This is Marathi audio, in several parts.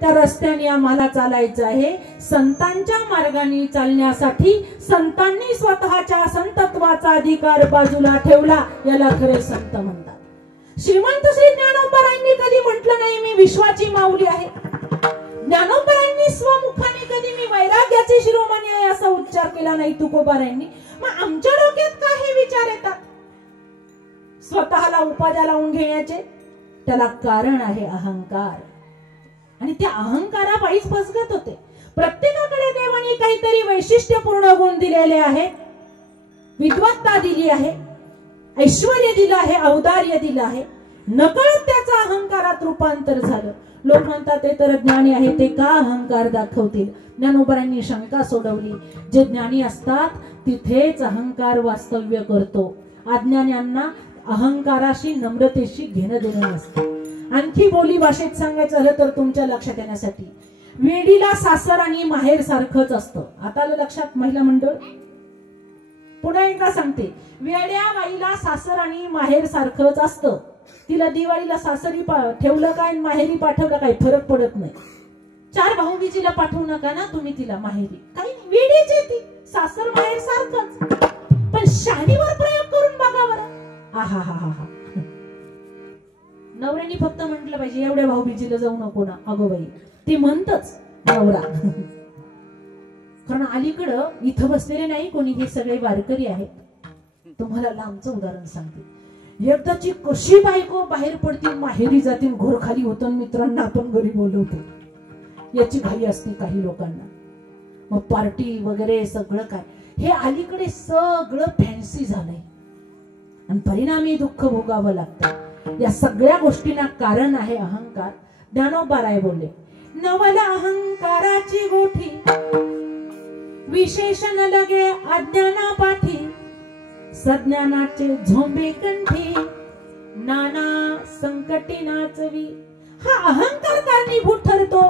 त्या रस्त्याने आम्हाला चालायचं आहे. संतांच्या मार्गाने चालण्यासाठी संतांनी स्वतःच्या संतत्वाचा अधिकार बाजूला ठेवला, याला खरे संत म्हणतात. श्रीमंत श्री ज्ञानोबारायांनी कधी म्हटलं नाही मी विश्वाची माऊली आहे. ज्ञानोबारायांनी स्वमुखाने कधी मी वैराग्याचे शिरोमणी आहे असा उच्चार केला नाही तुकोबारायांनी. मग आमच्या डोक्यात काय हे विचार येतात स्वतःला उपाध्या लावून घेण्याचे? त्याला कारण आहे अहंकार. आणि त्या अहंकारापायीच फसगत होते. प्रत्येकाकडे देवाने काहीतरी वैशिष्ट्यपूर्ण गुण दिलेले आहेत. विद्वत्ता दिली आहे, ऐश्वर्य दिलं आहे, औदार्य दिलं आहे. नकळत त्याचा अहंकारात रूपांतर झालं. लोक म्हणतात ते तर ज्ञानी आहे, ते का अहंकार दाखवतील? ज्ञानोबारांनी शंका सोडवली. जे ज्ञानी असतात तिथेच अहंकार वास्तव्य करतो. अज्ञान्यांना अहंकाराशी नम्रतेशी घेणं देणं नसतं. आणखी बोली भाषेत सांगायचं झालं तर तुमच्या लक्षात येण्यासाठी, वेडीला सासर आणि माहेर सारखंच असतं. आता लक्षात महिला मंडळ? पुन्हा एकदा सांगते, वेड्या बाईला सासर आणि माहेर सारखंच असतं. तिला दिवाळीला सासरी ठेवलं काय माहेरी पाठवलं काय फरक पडत नाही. 4 भाऊबीजीला पाठवू नका ना तुम्ही तिला माहेरी, काही नाही, वेडीच आहे ती. सासर माहेर सारखंच. पण शाणीवर प्रयोग करून बघा बरं. आहा हा हा हा. नवऱ्याने फक्त म्हटलं पाहिजे एवढ्या भाऊबीजीला जाऊ नको ना. अगो बाई, ते म्हणतच नवरा. कारण अलीकडं इथं बसलेले नाही कोणी, हे सगळे वारकरी आहेत. तुम्हाला लांबचं उदाहरण सांगते. एकदाची कशी बायको बाहेर पडतील, माहेरी जातील, घोर खाली होतं, मित्रांना आपण घरी बोलवतो, याची घाई असते काही लोकांना. मग पार्टी वगैरे सगळं काय, हे अलीकडे सगळं फॅन्सी झालंय आणि परिणामी दुःख भोगावं लागतं. या सगळ्या गोष्टींना कारण आहे अहंकार. ज्ञानोबाराय बोलले, नवला अहंकाराची गोठी, विशेषण लगे अज्ञाना पाठी, सज्ञानाचे झोंबे कंठी, नाना संकटी नाचवी. हा अहंकार कारणीभूत ठरतो.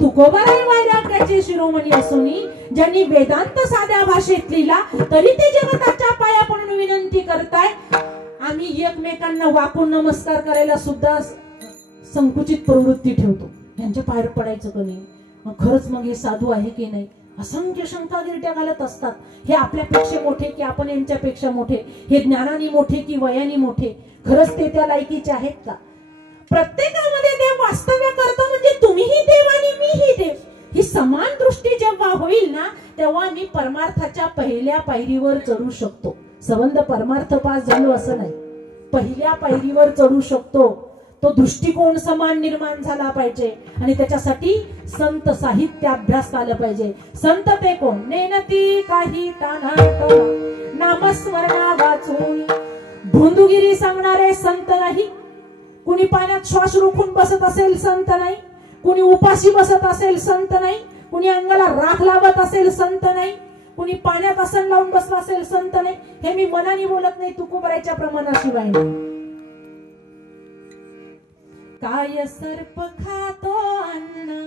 तुकोबाराय वैराग्याचे शिरोमणी असूनही ज्यांनी वेदांत साध्या भाषेत लिहिला तरी ते जगताच्या पाया पडून विनंती करताय. आम्ही एकमेकांना वाकून नमस्कार करायला सुद्धा संकुचित प्रवृत्ती ठेवतो. यांच्या पायावर पडायचं का नाही? खरंच मग हे साधू आहे की नाही? असंख्य शंका गिरट्या घालत असतात. हे आपल्यापेक्षा मोठे की आपण यांच्यापेक्षा मोठे? हे ज्ञानाने मोठे की वयाने मोठे? खरंच ते त्या लायकीचे आहेत का? प्रत्येकामध्ये देव वास्तव्य करतो म्हणजे तुम्हीही देव आणि मीही देव. ही समान दृष्टी जेव्हा होईल ना तेव्हा मी परमार्थाच्या पहिल्या पायरीवर चढू शकतो. संबंध परमार्थ पास झालो असं नाही, पहिल्या पायरीवर चढू शकतो. तो दृष्टिकोन समान निर्माण झाला पाहिजे आणि त्याच्यासाठी संत साहित्य अभ्यास आलं पाहिजे. संत ते कोण? नेनती काही ताना नामस्मरणा वाचून भोंदूगिरी सांगणारे संत नाही. कुणी पाण्यात श्वास रोखून बसत असेल संत नाही. कुणी उपाशी बसत असेल संत नाही. कुणी अंगाला राख लावत असेल संत नाही. कुणी पाण्यात आसन लावून बसला असेल संत नाही. हे मी मनाने बोलत नाही, तुकोबारायच्या प्रमाणाशिवाय नाही. काय सर्प खातो अन्न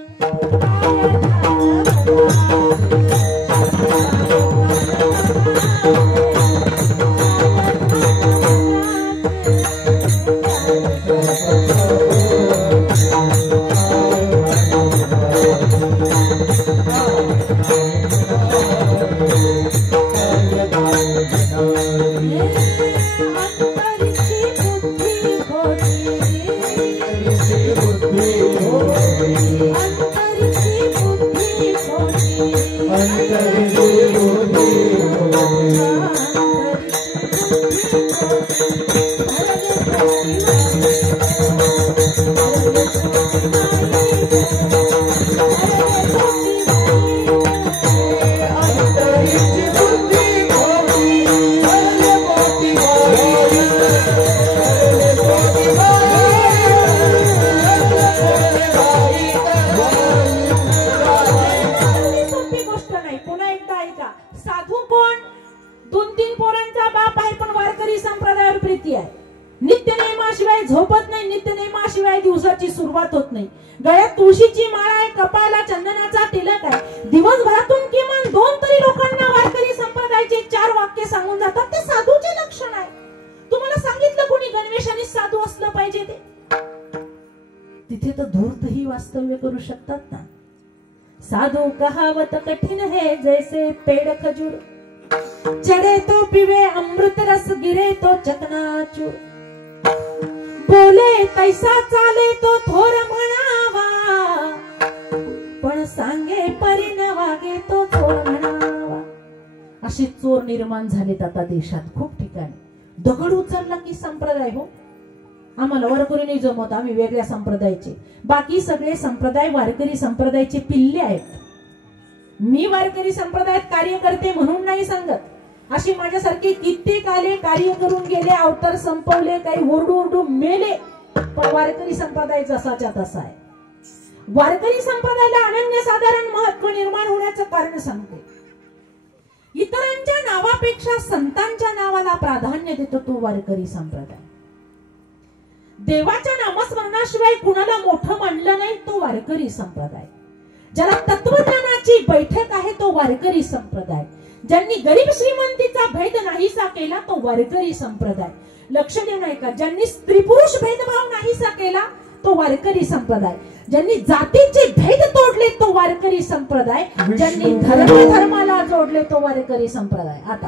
झोपत नाही. नित्य नेमाशिवाय दिवसाची सुरुवात होत नाही. गळ्यात तुळशीची माळ आहे, कपाळाला चंदनाचा तिलक आहे. दिवसभरातून किमान 2 तरी लोकांना वारकरी संप्रदायाचे 4 वाक्य सांगून जातात. ते साधूचे लक्षण आहे. तुम्हाला सांगितलं कोणी गणवेशाने साधू असलं पाहिजे ते? तिथे तर धूर्तही वास्तव्य करू शकतात ना. साधू कहावत कठिन है जैसे पेड़ खजूर, चढ़े तो पिवे अमृत रस, गिरे तो चकनाचूर. बोले तैसा चाले तो थोर म्हणावा, पण सांगे परी न वागे तो चोर म्हणावा. असे चोर निर्माण झालेत आता देशात खूप ठिकाणी. दगड उचलला की संप्रदाय. हो, आम्हाला वारकरी नाही जमत, आम्ही वेगळ्या संप्रदायाचे. बाकी सगळे संप्रदाय वारकरी संप्रदायाचे पिल्ले आहेत. मी वारकरी संप्रदायात कार्य करते म्हणून नाही सांगत. अशी माझ्यासारखे कित्येक आले, कार्य करून गेले, अवतार संपवले, काही ओरडू मेले, पण वारकरी संप्रदाय जसाच्या तसा आहे. वारकरी संप्रदायाला अनन्यसाधारण महत्व निर्माण होण्याचं कारण सांगते. इतरांच्या नावापेक्षा संतांच्या नावाला प्राधान्य देतो तो वारकरी संप्रदाय. देवाच्या नामस्मरणाशिवाय कुणाला मोठं मानलं नाही तो वारकरी संप्रदाय. ज्याला तत्वज्ञानाची बैठक आहे तो वारकरी संप्रदाय. ज्यांनी गरीब श्रीमंतीचा भेद नाहीसा केला तो वारकरी संप्रदाय. लक्ष देऊ नये का? ज्यांनी स्त्री पुरुष भेदभाव नाहीसा केला तो वारकरी संप्रदाय. ज्यांनी जातीचे भेद तोडले तो वारकरी संप्रदाय. ज्यांनी धर्माला जोडले तो वारकरी संप्रदाय. आता